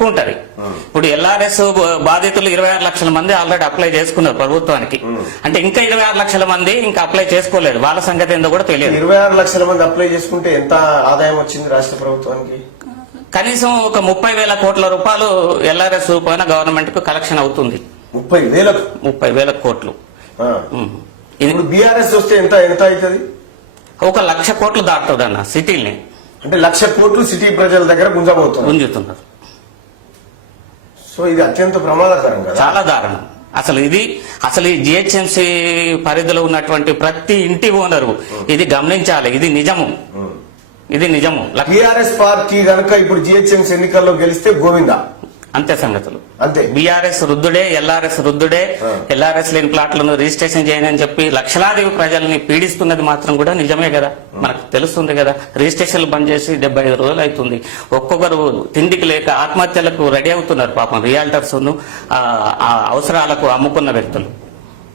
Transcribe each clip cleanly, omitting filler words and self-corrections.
ఎక్కువ ఉంటది. ఇప్పుడు ఎల్ఆర్ఎస్ బాధితులు 26 లక్షల మంది ఆల్రెడీ అప్లై చేసుకున్నారు ప్రభుత్వానికి. అంటే ఇంకా 26 లక్షల మంది ఇంకా అప్లై చేసుకోలేదు. వాళ్ళ సంగతి ఏందో కూడా తెలియదు. 26 లక్షల మంది అప్లై చేసుకుంటే ఎంత ఆదాయం వచ్చింది రాష్ట్ర ప్రభుత్వానికి? కనీసం ఒక 30,000 కోట్ల రూపాయలు ఎల్ఆర్ఎస్ రూపాయన గవర్నమెంట్ కు కలెక్షన్ అవుతుంది. 30,000 కోట్లు. ఇప్పుడు బీఆర్ఎస్ వస్తే ఎంత ఎంత అవుతుంది? 1,00,000 కోట్లు దాటుతుంది అన్న సిటీని. అంటే 1,00,000 కోట్లు సిటీ ప్రజల దగ్గర గుంజుతున్నారు. సో ఇది అత్యంత ప్రమాదకరం కదా. చాలా దారుణం. అసలు ఈ జిహెచ్ఎంసీ పరిధిలో ఉన్నటువంటి ప్రతి ఇంటి ఓనరు ఇది గమనించాలి. ఇది నిజము. బీఆర్ఎస్ పార్టీ కనుక ఇప్పుడు జిహెచ్ఎంసీ ఎన్నికల్లో గెలిస్తే గోవిందా అంతే సంగతులు. అంతే. బీఆర్ఎస్ రుద్దుడే, ఎల్ఆర్ఎస్ రుద్దుడే. ఎల్ఆర్ఎస్ లేని ప్లాట్లను రిజిస్ట్రేషన్ చేయని అని చెప్పి లక్షలాది ప్రజల్ని పీడిస్తున్నది మాత్రం కూడా నిజమే కదా, మనకు తెలుస్తుంది కదా. రిజిస్ట్రేషన్లు బంద్ చేసి 75 రోజులు అవుతుంది. ఒక్కొక్కరు తిండికి లేక ఆత్మహత్యలకు రెడీ అవుతున్నారు పాపం. రియాల్టర్స్ అవసరాలకు అమ్ముకున్న వ్యక్తులు.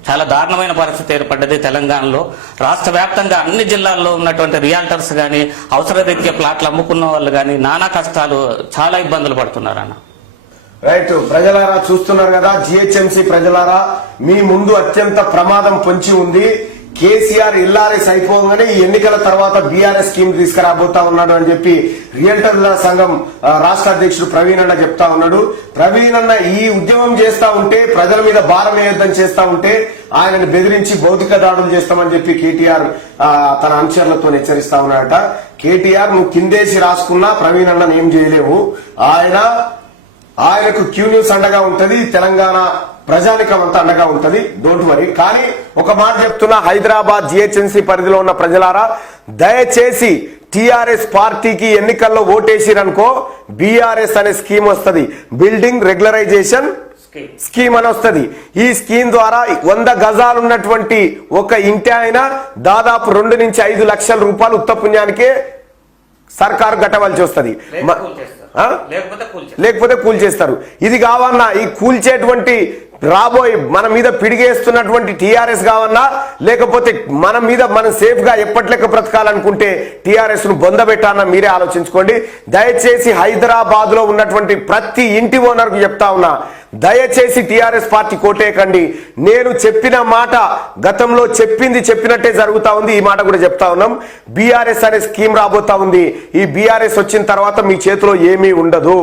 చాలా దారుణమైన పరిస్థితి ఏర్పడ్డది తెలంగాణలో. రాష్ట్ర వ్యాప్తంగా అన్ని జిల్లాల్లో ఉన్నటువంటి రియాల్టర్స్ గాని, అవసర రీత్యా ప్లాట్లు అమ్ముకున్న వాళ్ళు గాని నానా కష్టాలు, చాలా ఇబ్బందులు పడుతున్నారు అన్న. రైట్. ప్రజలారా చూస్తున్నారు కదా, జిహెచ్ఎంసీ ప్రజలారా, మీ ముందు అత్యంత ప్రమాదం పొంచి ఉంది. కేసీఆర్ ఎల్ఆర్ఎస్ అయిపోగానే ఈ ఎన్నికల తర్వాత బీఆర్ఎస్ స్కీమ్ తీసుకురాబోతా ఉన్నాడు అని చెప్పి రియల్టర్ల సంఘం రాష్ట్ర అధ్యక్షుడు ప్రవీణ్ అన్న చెప్తా ఉన్నాడు. ప్రవీణ్ అన్న ఈ ఉద్యమం చేస్తా ఉంటే, ప్రజల మీద భారం వేయొద్దని చేస్తా ఉంటే ఆయనను బెదిరించి భౌతిక దాడులు చేస్తామని చెప్పి కేటీఆర్ తన అనుచరులతో హెచ్చరిస్తా ఉన్నాడట. కేటీఆర్ నువ్వు కిందేసి రాసుకున్నా ప్రవీణ్ అన్న ఏం చేయలేవు. ఆయనకు క్యూ న్యూస్ అండగా ఉంటది, తెలంగాణ ప్రజానికం అంతా అండగా ఉంటది, డోంట్ వరీ. కానీ ఒక మాట చెప్తున్నా, హైదరాబాద్ జిహెచ్ఎంసీ పరిధిలో ఉన్న ప్రజలారా, దయచేసి టీఆర్ఎస్ పార్టీకి ఎన్నికల్లో ఓటేసిరనుకో బీఆర్ఎస్ అనే స్కీమ్ వస్తుంది, బిల్డింగ్ రెగ్యులరైజేషన్ స్కీమ్ అని వస్తుంది. ఈ స్కీమ్ ద్వారా 100 గజాలు ఉన్నటువంటి ఒక ఇంటి ఆయన దాదాపు 2 నుంచి 5 లక్షల రూపాయలు ఉత్త పుణ్యానికే సర్కారు కట్టవలసి వస్తుంది, లేకపోతే కూల్చేస్తారు. ఇది కావన్నా, ఈ కూల్చేటువంటి రాబోయే మన మీద పిడిగేస్తున్నటువంటి టీఆర్ఎస్ కావన్నా, లేకపోతే మన మీద మనం సేఫ్ గా ఎప్పట్లెక్క బ్రతకాలనుకుంటే టీఆర్ఎస్ ను బొందబెట్టాలన్నా మీరే ఆలోచించుకోండి. దయచేసి హైదరాబాద్ లో ఉన్నటువంటి ప్రతి ఇంటి ఓనర్ కు చెప్తా ఉన్నా, దయచేసి టీఆర్ఎస్ పార్టీ కోటేయకండి. నేను చెప్పిన మాట గతంలో చెప్పినట్టే జరుగుతా ఉంది. ఈ మాట కూడా చెప్తా ఉన్నాం. బీఆర్ఎస్ అనే స్కీమ్ రాబోతా ఉంది. ఈ బీఆర్ఎస్ వచ్చిన తర్వాత మీ చేతిలో ఏమీ ఉండదు.